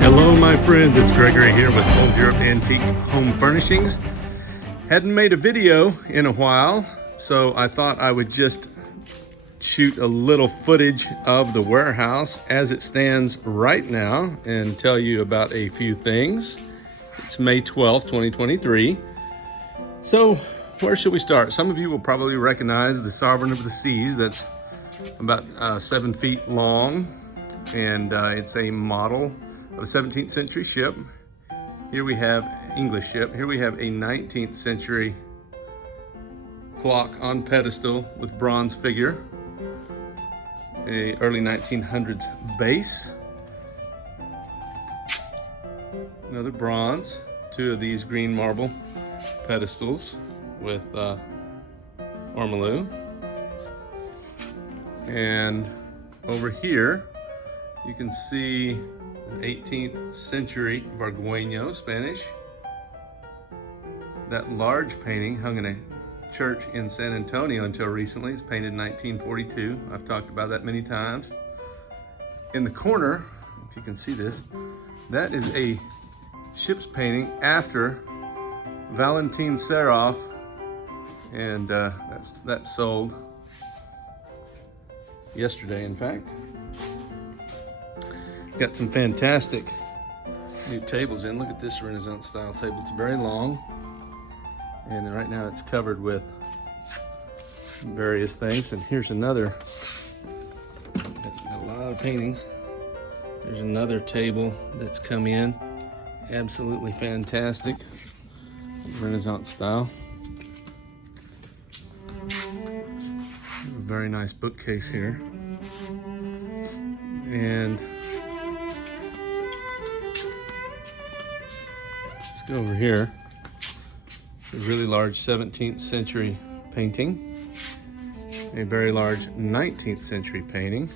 Hello my friends, it's Gregory here with Old Europe Antique Home Furnishings. Hadn't made a video in a while, so I thought I would just shoot a little footage of the warehouse as it stands right now and tell you about a few things. It's May 12th, 2023. So where should we start? Some of you will probably recognize the Sovereign of the Seas. That's about 7 feet long, and it's a model of a 17th century ship. Here we have English ship. Here we have a 19th century clock on pedestal with bronze figure, a early 1900s base, another bronze, two of these green marble pedestals with ormolu, and over here you can see an 18th century Vargueño Spanish. That large painting hung in a church in San Antonio until recently. It's painted in 1942. I've talked about that many times. In the corner, if you can see this, that is a ship's painting after Valentin Serov, and that sold yesterday, in fact. Got some fantastic new tables in. Look at this Renaissance style table. It's very long, and right now it's covered with various things. And here's another, got a lot of paintings. There's another table that's come in, absolutely fantastic, Renaissance style. A very nice bookcase here, and go over here, a really large 17th century painting, a very large 19th century painting.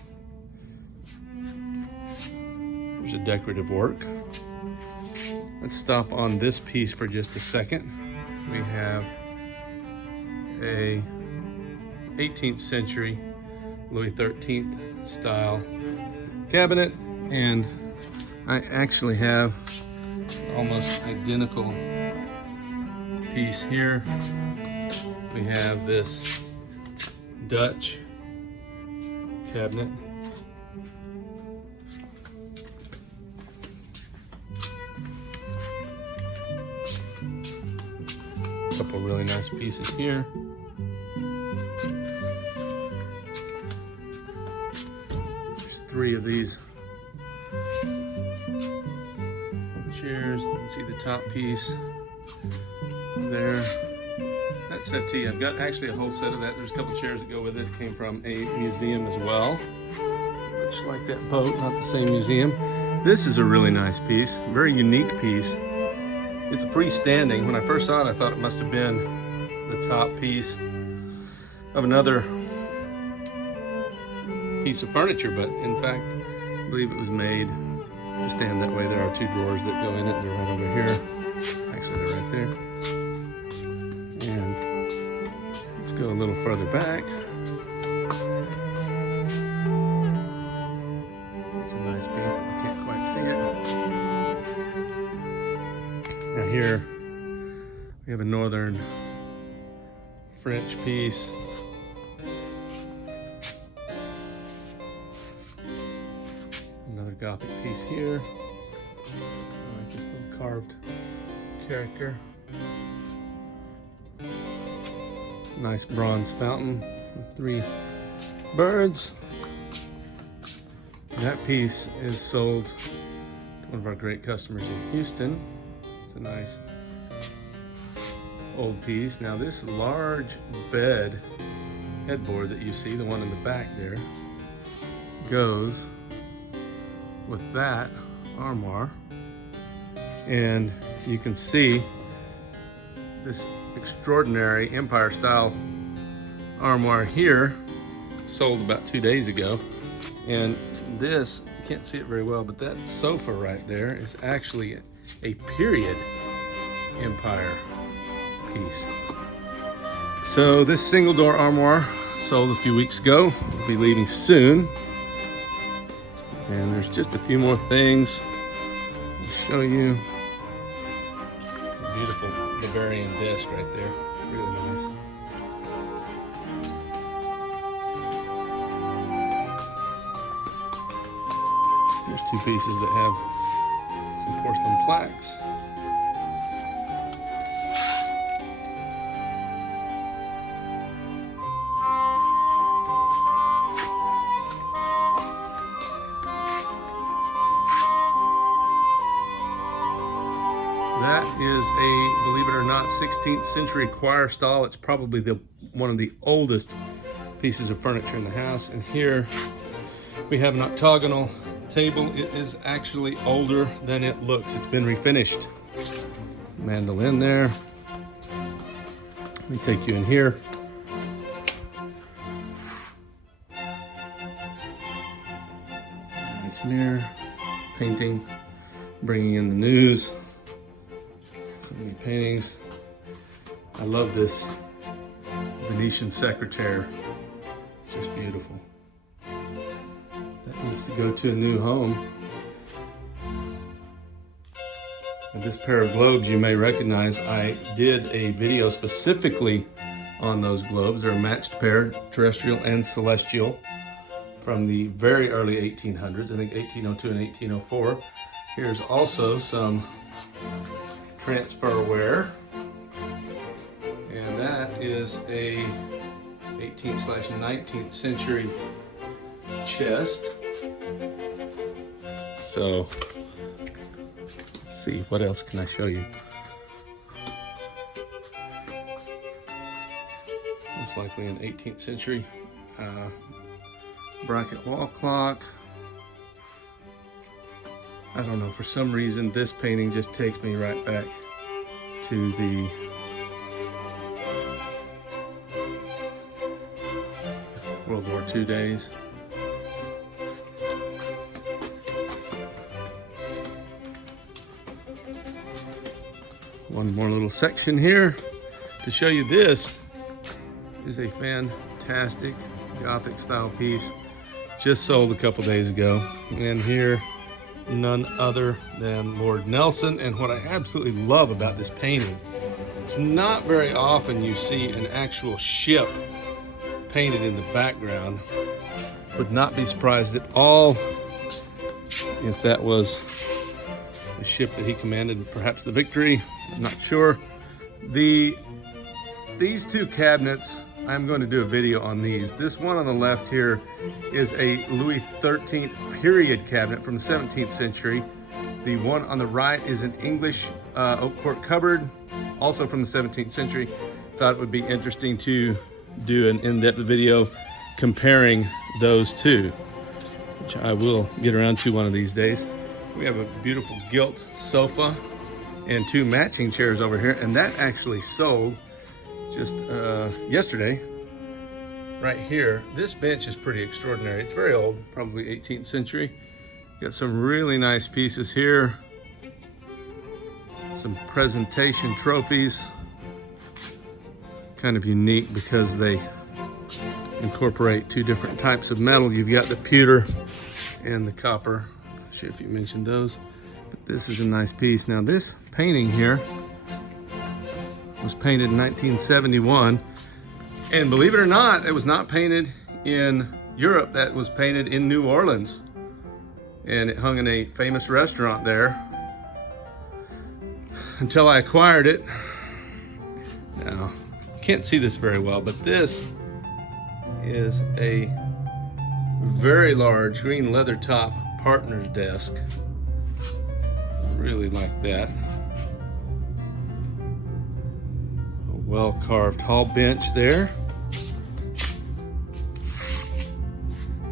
There's a decorative work. Let's stop on this piece for just a second. We have a 18th century Louis XIII style cabinet, and I actually have almost identical piece here. We have this Dutch cabinet. A couple really nice pieces here. There's 3 of these chairs. You can see the top piece there. That settee, I've got actually a whole set of that. There's a couple chairs that go with it. It came from a museum as well. Much like that boat, not the same museum. This is a really nice piece, very unique piece. It's freestanding. When I first saw it, I thought it must have been the top piece of another piece of furniture, but in fact, I believe it was made to stand that way. There are 2 drawers that go in it. They're right over here. Actually, they're right there. And let's go a little further back. It's a nice piece. I can't quite see it. Now here we have a northern French piece. Another Gothic piece here. I like this little carved character. Nice bronze fountain with 3 birds. That piece is sold to one of our great customers in Houston. It's a nice old piece. Now this large bed headboard that you see, the one in the back there, goes with that armoire, and you can see this extraordinary Empire style armoire here, sold about 2 days ago. And this, you can't see it very well, but that sofa right there is actually a period Empire piece. So this single door armoire sold a few weeks ago. We'll be leaving soon. And there's just a few more things to show you. A beautiful Bavarian desk right there. Really nice. Here's two pieces that have some porcelain plaques. That is a, believe it or not, 16th century choir stall. It's probably one of the oldest pieces of furniture in the house. And here we have an octagonal table. It is actually older than it looks. It's been refinished. Mandolin there. Let me take you in here. Nice mirror, painting, bringing in the news. So many paintings. I love this Venetian secretaire. It's just beautiful. That needs to go to a new home. And this pair of globes you may recognize. I did a video specifically on those globes. They're a matched pair, terrestrial and celestial, from the very early 1800s, I think 1802 and 1804. Here's also some transferware, and that is a 18th/19th century chest. So let's see, what else can I show you? Most likely an 18th century bracket wall clock. I don't know, for some reason this painting just takes me right back to the World War II days. One more little section here to show you. This is a fantastic Gothic style piece, just sold a couple days ago. And here, none other than Lord Nelson. And what I absolutely love about this painting, it's not very often you see an actual ship painted in the background. Would not be surprised at all if that was the ship that he commanded, perhaps the Victory. I'm not sure. These two cabinets, I'm going to do a video on these. This one on the left here is a Louis XIII period cabinet from the 17th century. The one on the right is an English oak court cupboard, also from the 17th century. Thought it would be interesting to do an in-depth video comparing those two, which I will get around to one of these days. We have a beautiful gilt sofa and two matching chairs over here, and that actually sold just yesterday. Right here, this bench is pretty extraordinary. It's very old, probably 18th century. Got some really nice pieces here. Some presentation trophies. Kind of unique because they incorporate two different types of metal. You've got the pewter and the copper. I'm not sure if you mentioned those, but this is a nice piece. Now this painting here was painted in 1971, and believe it or not, it was not painted in Europe. That was painted in New Orleans, and it hung in a famous restaurant there until I acquired it. Now, you can't see this very well, but this is a very large green leather top partner's desk. Really like that. Well-carved hall bench there.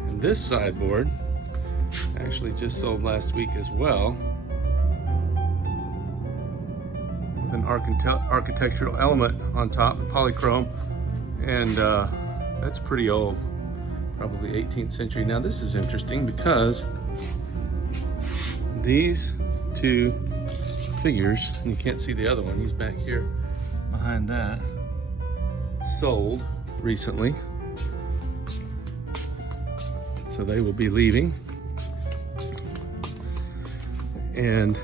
And this sideboard actually just sold last week as well, with an architectural element on top, polychrome, and that's pretty old, probably 18th century. Now this is interesting because these two figures, and you can't see the other one, he's back here behind that, sold recently. So they will be leaving. And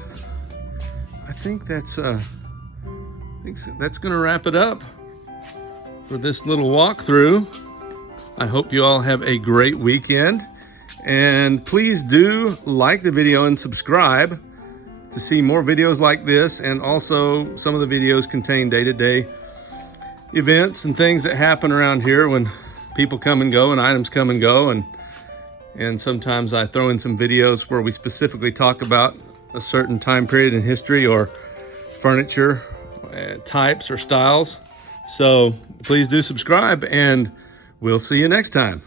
I think that's gonna wrap it up for this little walkthrough. I hope you all have a great weekend. And please do like the video and subscribe to see more videos like this. And also some of the videos contain day-to-day events and things that happen around here when people come and go and items come and go. And sometimes I throw in some videos where we specifically talk about a certain time period in history or furniture types or styles. So please do subscribe, and we'll see you next time.